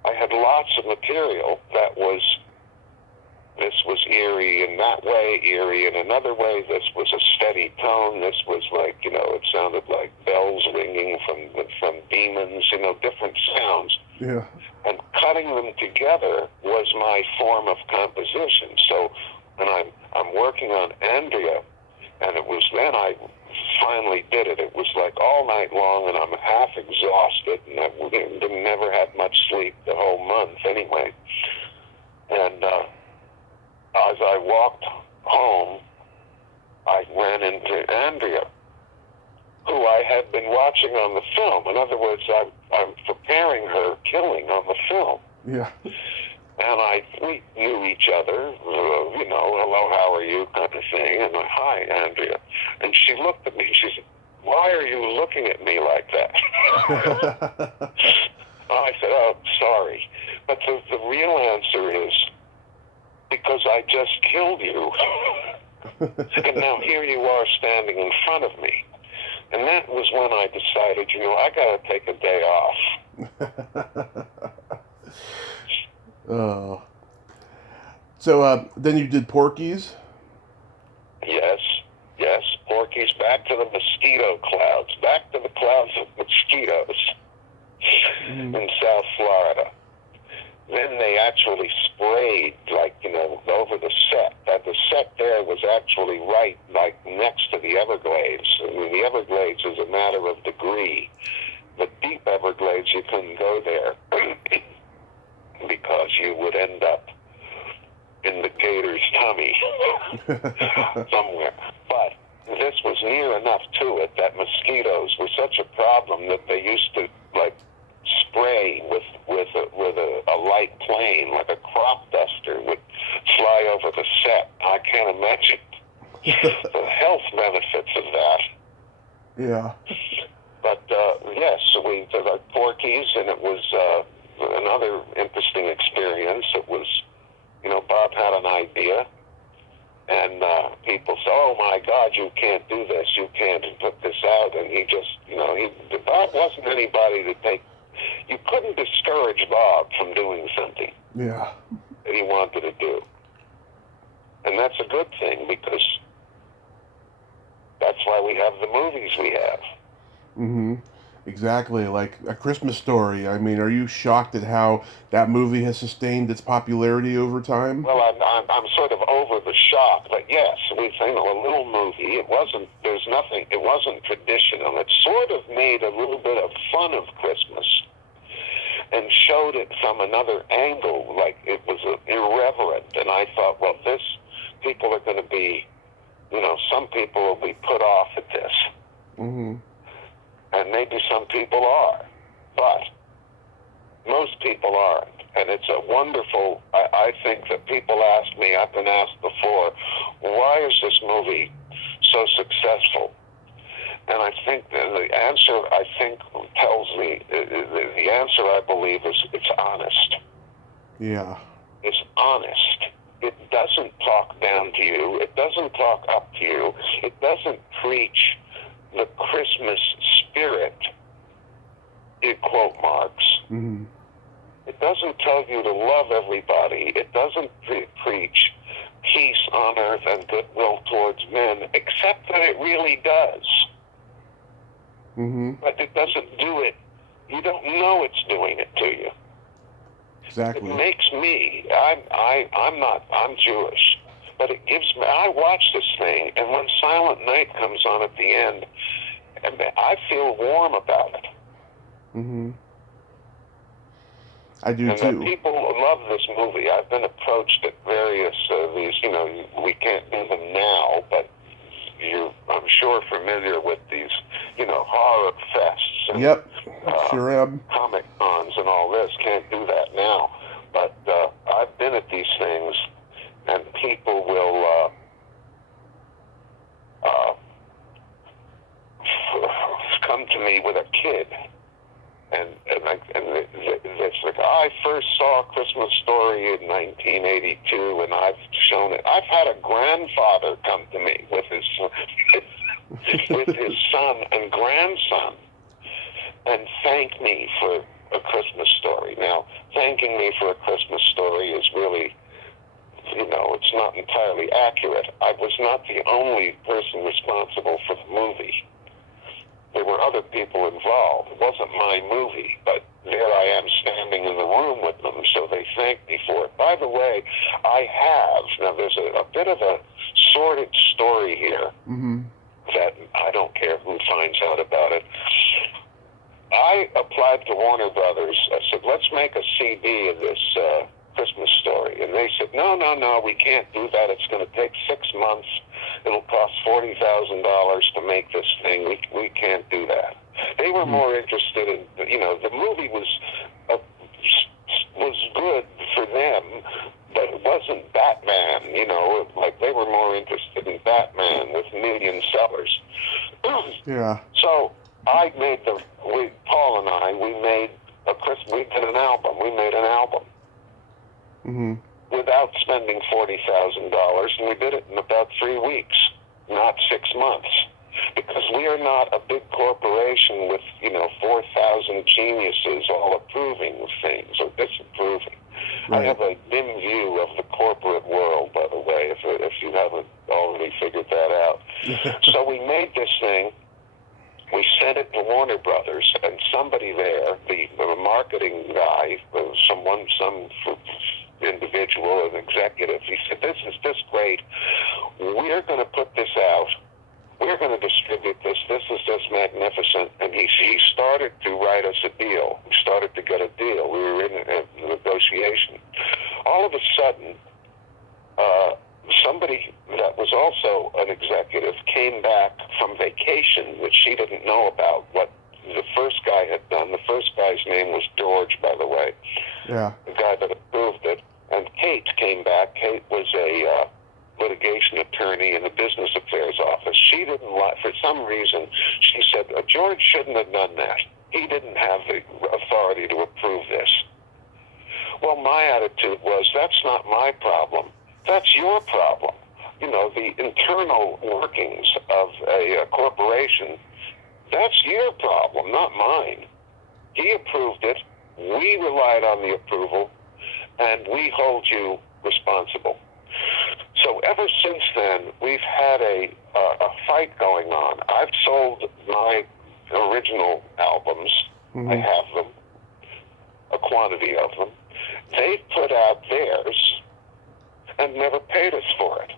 I had lots of material this was eerie in that way, eerie in another way. This was a steady tone. This was like, it sounded like bells ringing from demons, different sounds. Yeah. And cutting them together was my form of composition. So when I'm working on Andrea, and it was then I finally did it. It was like all night long, and I'm half exhausted, and I never had much sleep the whole month anyway. And as I walked home, I ran into Andrea, who I had been watching on the film. In other words, I'm preparing her killing on the film. Yeah. And we knew each other, hello, how are you, kind of thing. And hi, Andrea. And she looked at me and she said, "Why are you looking at me like that?" I said, "Oh, sorry." But the real answer is, because I just killed you. And now here you are standing in front of me. And that was when I decided, I got to take a day off. Oh. So then you did Porky's? Yes, Porky's. Back to the mosquito clouds. Back to the clouds of mosquitoes in South Florida. Then they actually sprayed, over the set. The set there was actually right, next to the Everglades. I mean, the Everglades is a matter of degree. The deep Everglades, you couldn't go there because you would end up in the gator's tummy somewhere. But this was near enough to it that mosquitoes were such a problem that they used to, spray with a light plane, like a crop duster would fly over the set. I can't imagine the health benefits of that. Yeah. But yes, we did our Porky's, and it was another interesting experience. It was, Bob had an idea, and people said, "Oh my God, you can't do this, you can't put this out," and he just, Bob wasn't anybody to take. You couldn't discourage Bob from doing something Yeah. that he wanted to do. And that's a good thing, because that's why we have the movies we have. Mm-hmm. Exactly, like A Christmas Story. I mean, are you shocked at how that movie has sustained its popularity over time? Well, I'm sort of over the shock, but yes, we think a little movie. It wasn't. There's nothing. It wasn't traditional. It sort of made a little bit of fun of Christmas and showed it from another angle, like it was irreverent. And I thought, well, this people are going to be, some people will be put off at this, Mm-hmm. and maybe some people are, but most people aren't. And it's a wonderful, I think that people ask me, I've been asked before, why is this movie so successful? And I think the answer, tells me, the answer, I believe, is it's honest. Yeah. It's honest. It doesn't talk down to you. It doesn't talk up to you. It doesn't preach the Christmas spirit, in quote marks. Mm-hmm. It doesn't tell you to love everybody. It doesn't preach peace on earth and goodwill towards men, except that it really does. Mm-hmm. But it doesn't do it. You don't know it's doing it to you. Exactly. It makes me, I'm Jewish, but it gives me, I watch this thing, and when Silent Night comes on at the end, I feel warm about it. Mm-hmm. I do And too. people love this movie. I've been approached at various these. We can't do them now, but I'm sure familiar with these, horror fests. And, Yep, sure am. Comic cons and all this. Can't do that now, but I've been at these things, and people will come to me with a kid. And it's like, I first saw Christmas Story in 1982, and I've shown it. I've had a grandfather come to me with his son and grandson and thank me for A Christmas Story. Now, thanking me for A Christmas Story is really, it's not entirely accurate. I was not the only person responsible for the movie. There were other people involved. It wasn't my movie, but there I am standing in the room with them, so they thanked me for it. By the way, now there's a bit of a sordid story here Mm-hmm. that I don't care who finds out about it. I applied to Warner Brothers. I said, let's make a CD of this Christmas Story. And they said, no, we can't do that. It's going to take 6 months. It'll cost $40,000 to make this thing. We can't do that. They were more interested in, the movie was good for them, but it wasn't Batman, like they were more interested in Batman with million sellers. Yeah. So I made Paul and I, we did an album. We made an album. Mm-hmm. Without spending $40,000, and we did it in about 3 weeks, not 6 months, because we are not a big corporation with 4,000 geniuses all approving of things or disapproving. Right. I have a dim view of the corporate world, by the way, if you haven't already figured that out. So we made this thing. We sent it to Warner Brothers, and somebody there, the marketing guy, some individual, an executive, he said, this is just great. We're going to put this out. We're going to distribute this. This is just magnificent. And he started to write us a deal. We started to get a deal. We were in a negotiation. All of a sudden, somebody that was also an executive came back from vacation, which she didn't know about, what the first guy had done. The first guy's name was George, by the way. Yeah. The guy that approved it. And Kate came back. Kate was a litigation attorney in the business affairs office. She didn't like, for some reason, she said, George shouldn't have done that. He didn't have the authority to approve this. Well, my attitude was, that's not my problem. That's your problem. The internal workings of a corporation, that's your problem, not mine. He approved it. We relied on the approval, and we hold you responsible. So ever since then, we've had a fight going on. I've sold my original albums. I have them, a quantity of them. They put out theirs and never paid us for it.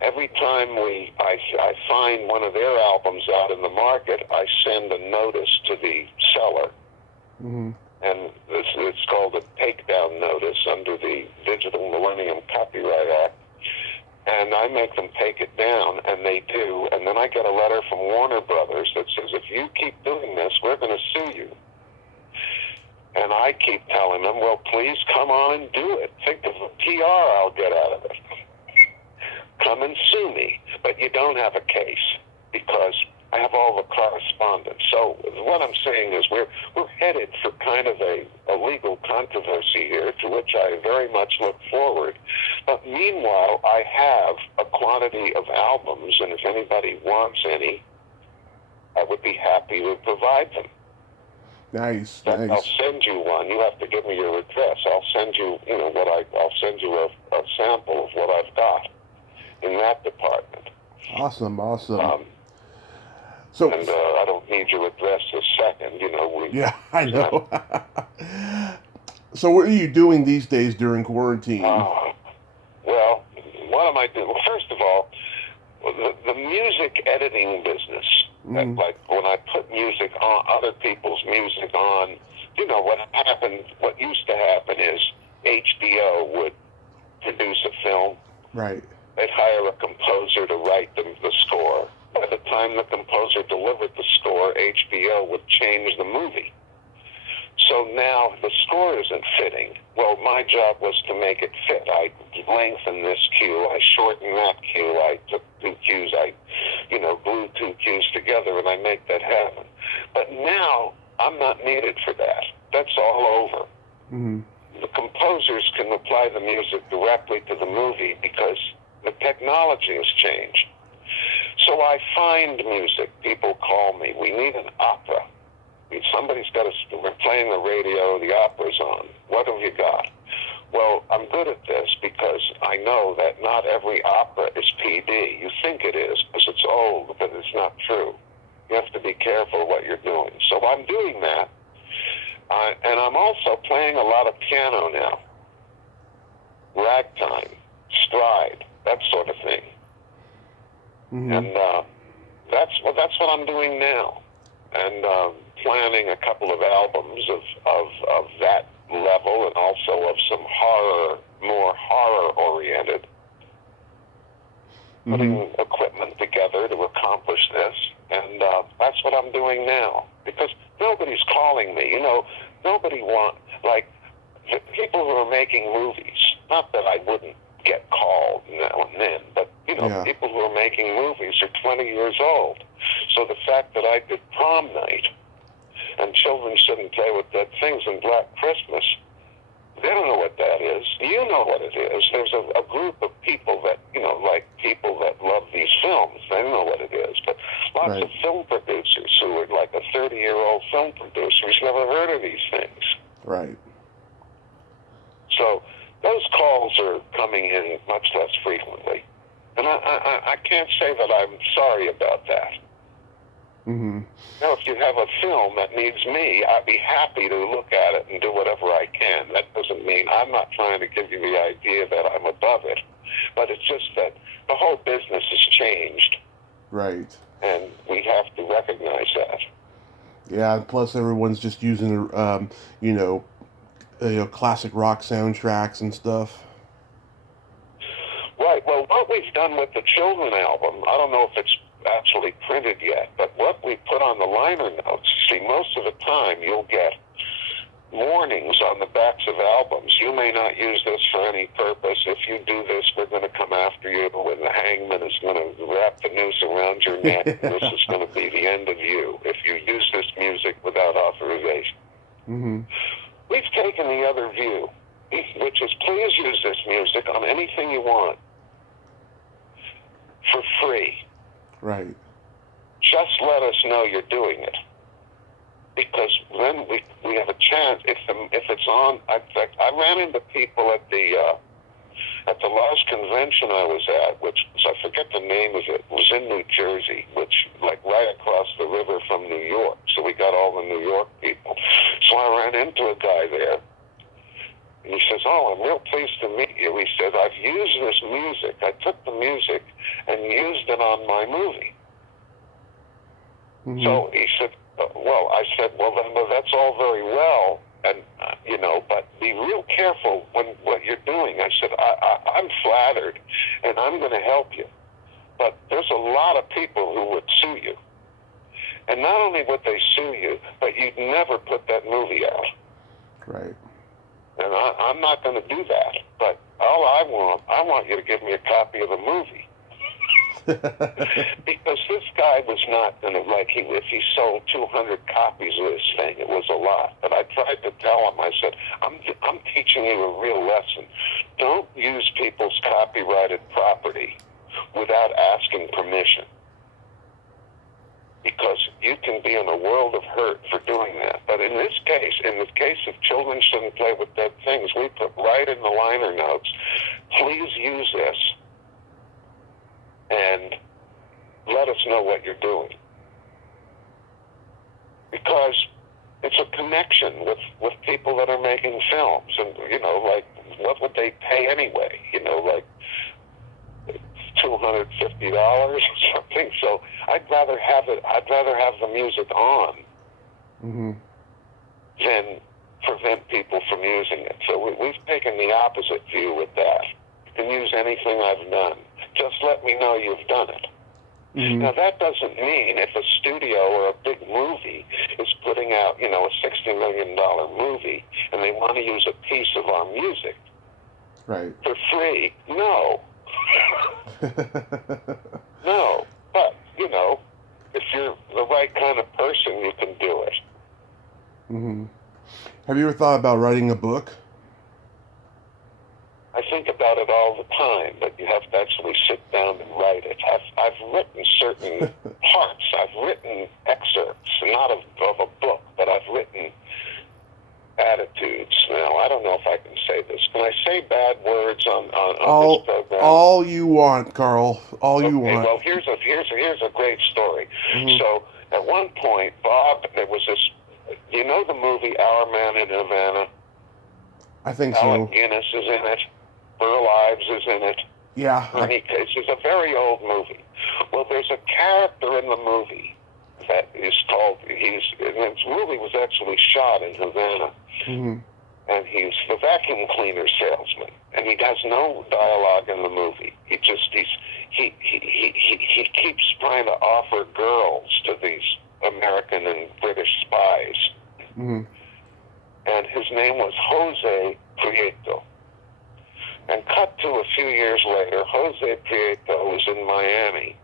Every time I find one of their albums out in the market, I send a notice to the seller, and it's called a takedown notice under the Digital Millennium Copyright Act, and I make them take it down, and they do, and then I get a letter from Warner Brothers that says, if you keep doing this, we're going to sue you. And I keep telling them, well, please come on and do it. Think of the PR I'll get out of it. Come and sue me. But you don't have a case because I have all the correspondence. So what I'm saying is we're headed for kind of a legal controversy here, to which I very much look forward. But meanwhile, I have a quantity of albums, and if anybody wants any, I would be happy to provide them. Nice. I'll send you one. You have to give me your address. I'll send you, I'll send you a sample of what I've got in that department. Awesome. So, and I don't need your address this second. Yeah, I know. So, what are you doing these days during quarantine? Well, what am I doing? Well, first of all, the music editing business. Like when I put music on, other people's music on, what used to happen is HBO would produce a film. Right. They'd hire a composer to write them the score. By the time the composer delivered the score, HBO would change the movie. So now the score isn't fitting. Well, my job was to make it fit. I lengthened this cue, I shortened that cue, I took 2 cues, I glue 2 cues together, and I make that happen. But now I'm not needed for that. That's all over. The composers can apply the music directly to the movie because the technology has changed. So I find music. People call me. We need an opera. Somebody's got we're playing the radio, the opera's on. What have you got? Well, I'm good at this because I know that not every opera is PD. You think it is because it's old, but it's not true. You have to be careful what you're doing. So I'm doing that. And I'm also playing a lot of piano now. Ragtime, stride, that sort of thing. And that's what I'm doing now. And planning a couple of albums of that level, and also of some more horror-oriented. Putting equipment together to accomplish this, and that's what I'm doing now. Because nobody's calling me. Nobody the people who are making movies. Not that I wouldn't get called now and then, but people who are making movies are 20 years old. So the fact that I did Prom Night and Children Shouldn't Play with Dead Things and Black Christmas, they don't know what that is. You know what it is. There's a group of people that, people that love these films. They know what it is. But lots of film producers who are like a 30-year-old film producer who's never heard of these things. Right. So those calls are coming in much less frequently. And I can't say that I'm sorry about that. Now, if you have a film that needs me, I'd be happy to look at it and do whatever I can. That doesn't mean I'm not trying to give you the idea that I'm above it, but it's just that the whole business has changed. Right. And we have to recognize that. Yeah, plus everyone's just using, classic rock soundtracks and stuff. Right. Well, what we've done with the Children album, I don't know if it's actually printed yet, but what we put on the liner notes, see, most of the time you'll get warnings on the backs of albums. You may not use this for any purpose. If you do this, we're going to come after you, and the hangman is going to wrap the noose around your neck, and this is going to be the end of you if you use this music without authorization. We've taken the other view, which is please use this music on anything you want for free. Right. Just let us know you're doing it, because then we have a chance. If it's on, I ran into people at the last convention I was at, which I forget the name of it. It was in New Jersey, which like right across the river from New York. So we got all the New York people. So I ran into a guy there. And he says, "Oh, I'm real pleased to meet you." He said, "I've used this music. I took the music and used it on my movie." Mm-hmm. So he said, "Well," I said, well, that's all very well, and but be real careful when what you're doing." I said, I'm flattered, and I'm going to help you, but there's a lot of people who would sue you, and not only would they sue you, but you'd never put that movie out." Right. And I'm not going to do that. But all I want you to give me a copy of the movie. Because this guy was not going to, if he sold 200 copies of this thing, it was a lot. But I tried to tell him, I said, I'm teaching you a real lesson. Don't use people's copyrighted property without asking permission. Because you can be in a world of hurt for doing that. But in this case of children shouldn't play with dead things, we put right in the liner notes, please use this and let us know what you're doing. Because it's a connection with people that are making films. And, what would they pay anyway? $250 or something. So I'd rather have the music on Mm-hmm. than prevent people from using it. So we've taken the opposite view with that. You can use anything I've done. Just let me know you've done it. Mm-hmm. Now that doesn't mean if a studio or a big movie is putting out, a $60 million movie and they want to use a piece of our music Right. for free, no. No, but, if you're the right kind of person, you can do it. Mm-hmm. Have you ever thought about writing a book? I think about it all the time, but you have to actually sit down and write it. I've written certain parts. I've written excerpts, not of a book, but I've written attitudes. Now, I don't know if I can say this. Can I say bad words on this program? All you want, Carl. All you want. Well, here's a great story. Mm-hmm. So, at one point, Bob, there was this. You know the movie Our Man in Havana? I think so. Alec Guinness is in it. Burl Ives is in it. Yeah. In any case, it's a very old movie. Well, there's a character in the movie that is called. This movie was actually shot in Havana. Mm-hmm. And he's the vacuum cleaner salesman, and he has no dialogue in the movie. He keeps trying to offer girls to these American and British spies. Mm-hmm. And his name was Jose Prieto. And cut to a few years later, Jose Prieto was in Miami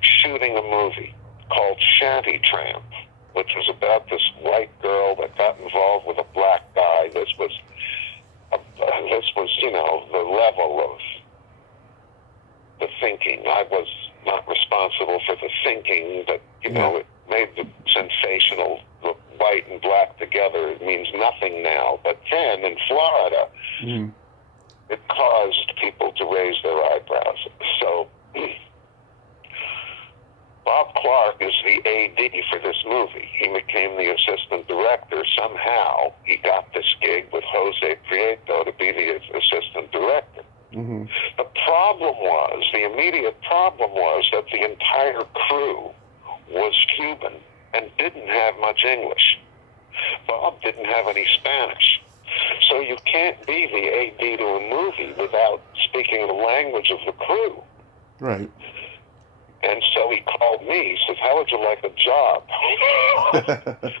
shooting a movie called Shanty Tramp, which was about this white girl that got involved with a black guy. This was the level of the thinking. I was not responsible for the thinking, but, it made the sensational, the white and black together. It means nothing now. But then, in Florida, Mm-hmm. it caused people to raise their eyebrows. So, Bob Clark is the AD for this movie. He became the assistant director. Somehow, he got this gig with Jose Prieto to be the assistant director. Mm-hmm. The immediate problem was that the entire crew was Cuban and didn't have much English. Bob didn't have any Spanish. So you can't be the AD to a movie without speaking the language of the crew. Right. And so he called me. He says, "How would you like a job?"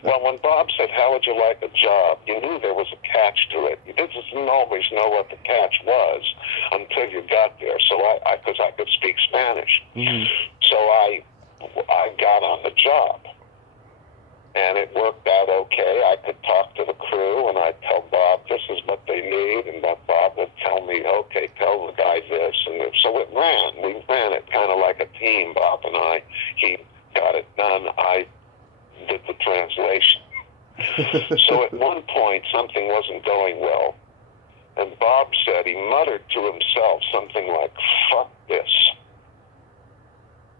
Well, when Bob said, "How would you like a job?" you knew there was a catch to it. You didn't always know what the catch was until you got there. So because I could speak Spanish. Mm-hmm. So I got on the job. And it worked out okay. I could talk to the crew, and I'd tell Bob, this is what they need, and Bob would tell me, okay, tell the guy this. And so it ran. We ran it kind of like a team, Bob and I. He got it done. I did the translation. So at one point, something wasn't going well. And Bob said, he muttered to himself something like, "Fuck this."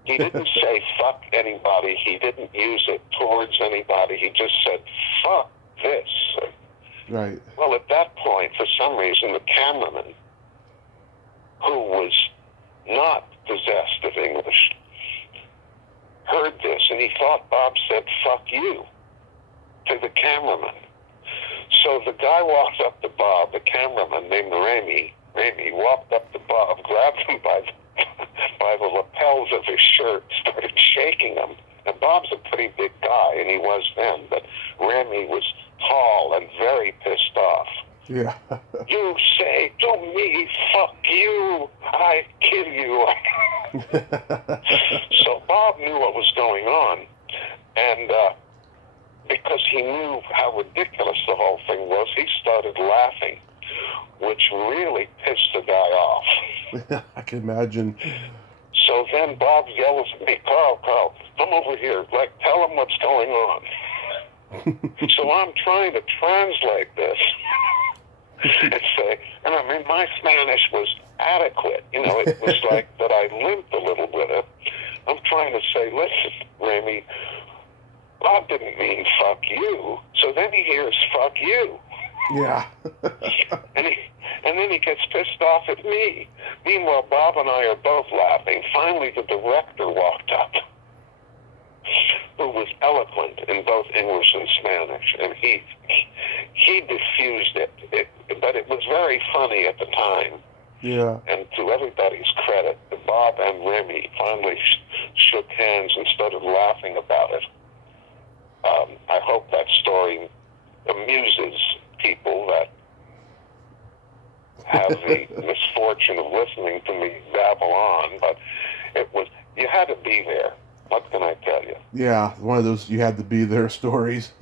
He didn't say fuck anybody. He didn't use it towards anybody. He just said, fuck this. Right. Well, at that point, for some reason, the cameraman, who was not possessed of English, heard this, and he thought Bob said, fuck you, to the cameraman. So the guy walked up to Bob, the cameraman named Remy, walked up to Bob, grabbed him by the lapels of his shirt, started shaking him. And Bob's a pretty big guy, and he was then, but Remy was tall and very pissed off. Yeah. You say to me, fuck you, I kill you. So Bob knew what was going on, and because he knew how ridiculous the whole thing was, he started laughing, which really pissed the guy off. I can imagine. So then Bob yells at me, Carl, come over here, tell him what's going on. So I'm trying to translate this and say, and I mean, my Spanish was adequate. It was like that I limped a little with it. I'm trying to say, listen, Remy, Bob didn't mean fuck you. So then he hears fuck you. Yeah. And then he gets pissed off at me. Meanwhile, Bob and I are both laughing. Finally, the director walked up, who was eloquent in both English and Spanish, and he diffused it. But it was very funny at the time. Yeah. And to everybody's credit, Bob and Remy finally shook hands and started laughing about it. I hope that story amuses people that have the misfortune of listening to me babble on, but you had to be there. What can I tell you? Yeah, one of those you had to be there stories.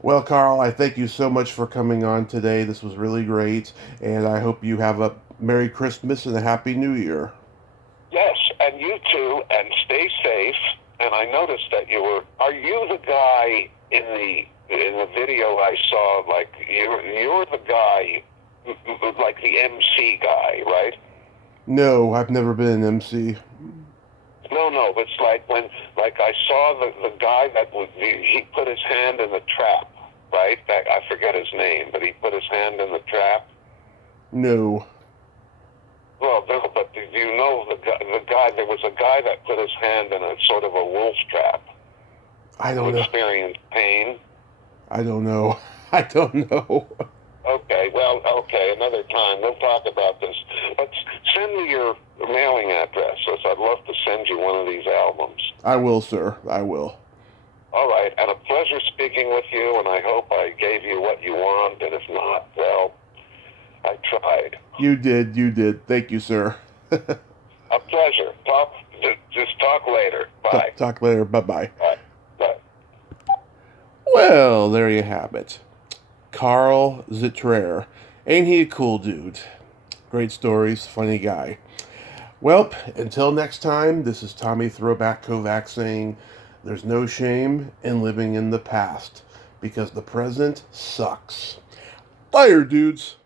Well, Carl, I thank you so much for coming on today. This was really great, and I hope you have a Merry Christmas and a Happy New Year. Yes, and you too, and stay safe. And I noticed that are you the guy in the video I saw, like, you're the guy, like the MC guy, right? No, I've never been an MC. No, it's like I saw the guy that he put his hand in the trap, right? I forget his name, but he put his hand in the trap. No. Well, but do you know the guy? There was a guy that put his hand in a sort of a wolf trap. I don't know. Experienced pain. I don't know. I don't know. Okay, another time we'll talk about this. But send me your mailing address, as I'd love to send you one of these albums. I will, sir. I will. All right, and a pleasure speaking with you, and I hope I gave you what you want, and if not, well, I tried. You did. Thank you, sir. A pleasure. Just talk later. Bye. Talk later. Bye-bye. Bye. Bye. Well, there you have it. Carl Zittrer. Ain't he a cool dude? Great stories, funny guy. Well, until next time, this is Tommy Throwback Kovac saying, there's no shame in living in the past, because the present sucks. Later, dudes.